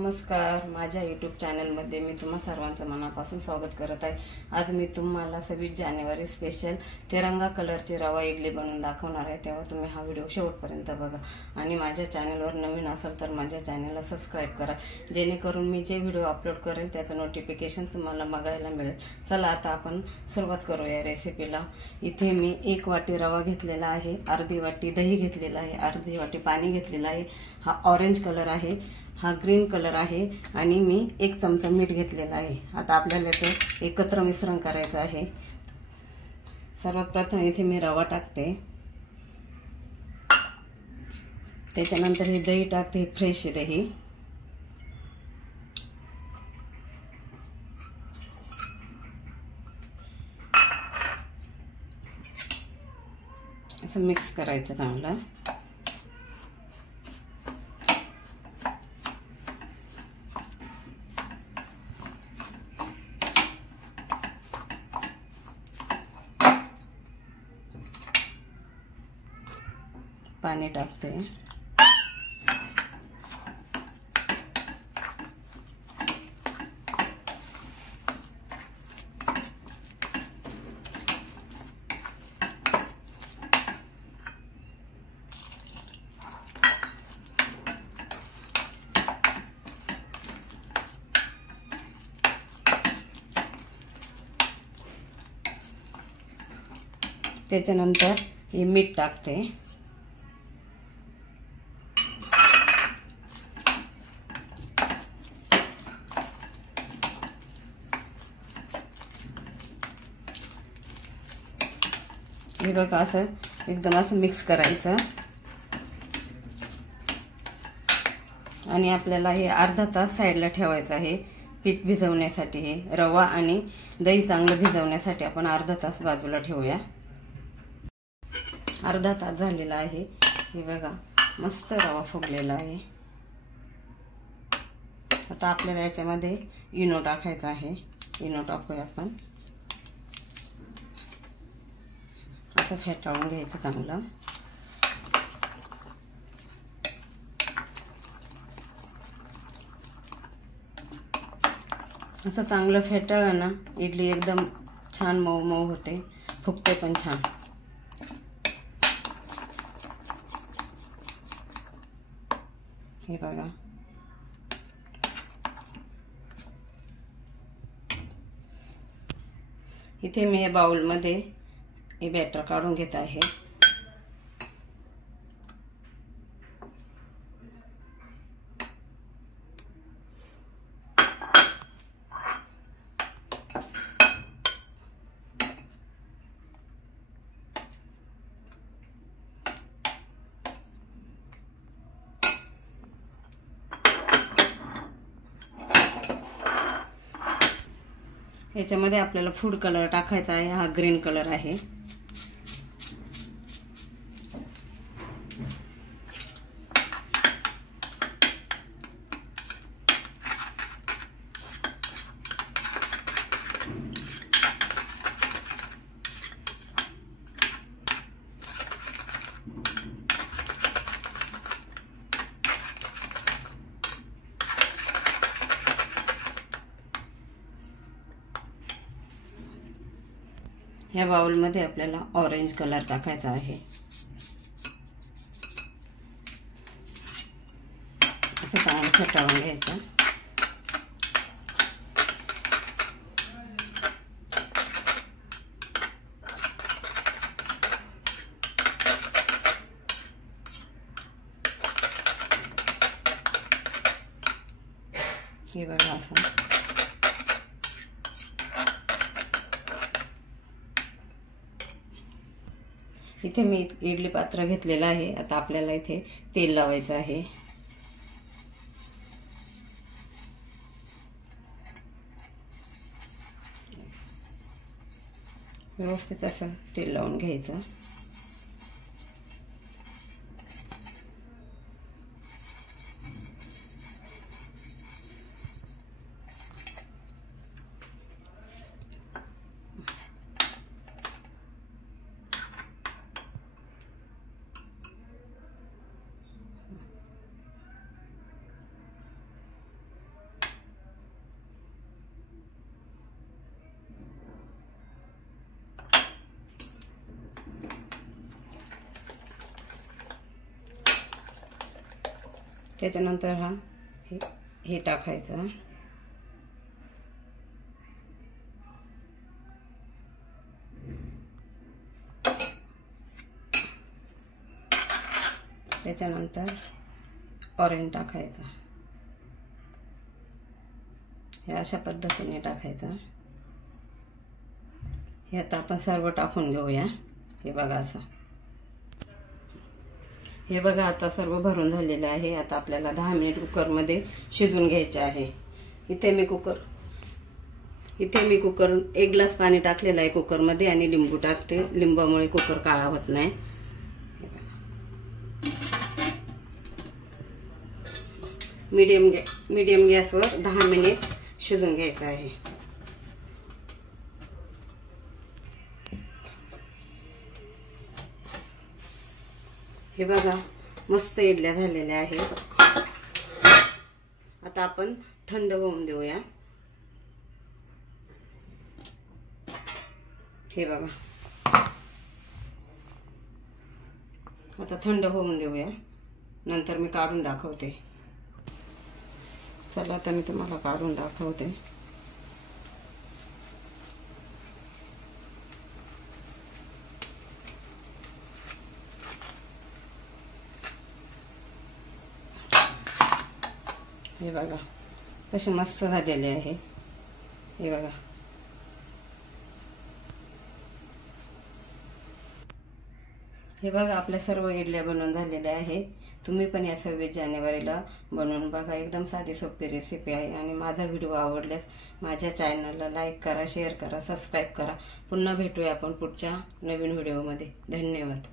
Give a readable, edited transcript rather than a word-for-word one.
नमस्कार, माझ्या यूट्यूब चॅनलमध्ये मी तुम्हा सर्वांचं मनापासून स्वागत करत आहे। आज मी तुम्हाला 26 जानेवारी स्पेशल तिरंगा कलरची रवा इडली बनवून दाखवणार आहे। तेव्हा तुम्ही हा व्हिडिओ शेवटपर्यंत बघा आणि माझ्या चॅनलवर नवीन असाल तर माझ्या चॅनलला सबस्क्राइब करा, जेणेकरून मी जे व्हिडिओ अपलोड करेल त्याचं नोटिफिकेशन तुम्हाला बघायला मिळेल। चला आता आपण सुरुवात करूया रेसिपीला। इथे मी 1 वाटी रवा घेतलेला आहे, अर्धी वाटी दही घेतलेला आहे, अर्धी वाटी पाणी घेतलेलं आहे। हा ऑरेंज कलर आहे, हा ग्रीन कलर आहे आणि मी 1 चमचा मीठ घेतलेला आहे। आता आपल्याला ते एकत्र मिश्रण करायचं आहे। सर्वात प्रथम इथे मी रवा टाकते, त्याच्यानंतर हे दही टाकते, फ्रेश दही। असं मिक्स करायचं चांगलं। पाणी टाकते, त्याच्यानंतर हे मीठ टाकते। हे बघा असं एकदम असं मिक्स करायचं आणि आपल्याला हे अर्धा तास साईडला ठेवायचं आहे पीठ भिजवण्यासाठी। हे रवा आणि दही चांगलं भिजवण्यासाठी आपण अर्धा तास बाजूला ठेवूया। अर्धा तास झालेला आहे, हे बघा मस्त रवा फुगलेला आहे। आता आपल्याला याच्यामध्ये इनो टाकायचा आहे, इनो टाकूया आपण। असं फेटाळून घ्यायचं चांगलं। असं चांगलं फेटाळलं ना इडली एकदम छान मऊ मऊ होते, फुगते पण छान। हे बघा इथे मी या बाउल मध्ये हे बॅटर काढून घेत आहे। याच्यामध्ये आपल्याला फूड कलर टाकायचा आहे, हा ग्रीन कलर आहे। ह्या बाउल मध्ये आपल्याला ऑरेंज कलर टाकायचा आहे। असं चांगलं फेटाळून घ्यायचं। हे बघा असं इथे मी इडली पात्र घेतलेलं आहे। आता आपल्याला इथे तेल लावायचं आहे। व्यवस्थित असं तेल लावून घ्यायचं। त्याच्यानंतर हे टाकायचं. त्याच्यानंतर ऑरेंज टाकायचं. हे अशा पद्धतीने टाकायचं. हे आता आपण सर्व टाकून घेऊया. हे बघा असं. हे बघा आता सर्व भरून झालेलं आहे. आता आपल्याला 10 मिनिट कुकरमध्ये शिजून घ्यायचे आहे. इथे मी कुकर 1 ग्लास पाणी टाकलेलं आहे कुकरमध्ये आणि लिंबू टाकते. लिंबामुळे कुकर काळा होत नाही. मीडियम गॅसवर 10 मिनिट शिजून घ्यायचं आहे. हे बघा मस्त इडल्या झालेल्या आहेत. आता आपण थंड होऊन देऊया. हे बघा आता थंड होऊन देऊया. नंतर मी काढून दाखवते. चला आता मी तुम्हाला काढून दाखवते. हे बघा कसे मस्त झालेले आहे. हे बघा हे बघा आपल्या सर्व इडल्या बनवून झालेल्या आहेत. तुम्ही पण या 26 जानेवारीला बनवून बघा. एकदम साधी सोपी रेसिपी आहे. आणि माझा व्हिडिओ आवडल्यास माझ्या चॅनलला लाईक करा, शेअर करा, सबस्क्राईब करा. पुन्हा भेटूया आपण पुढच्या नवीन व्हिडिओमध्ये. धन्यवाद.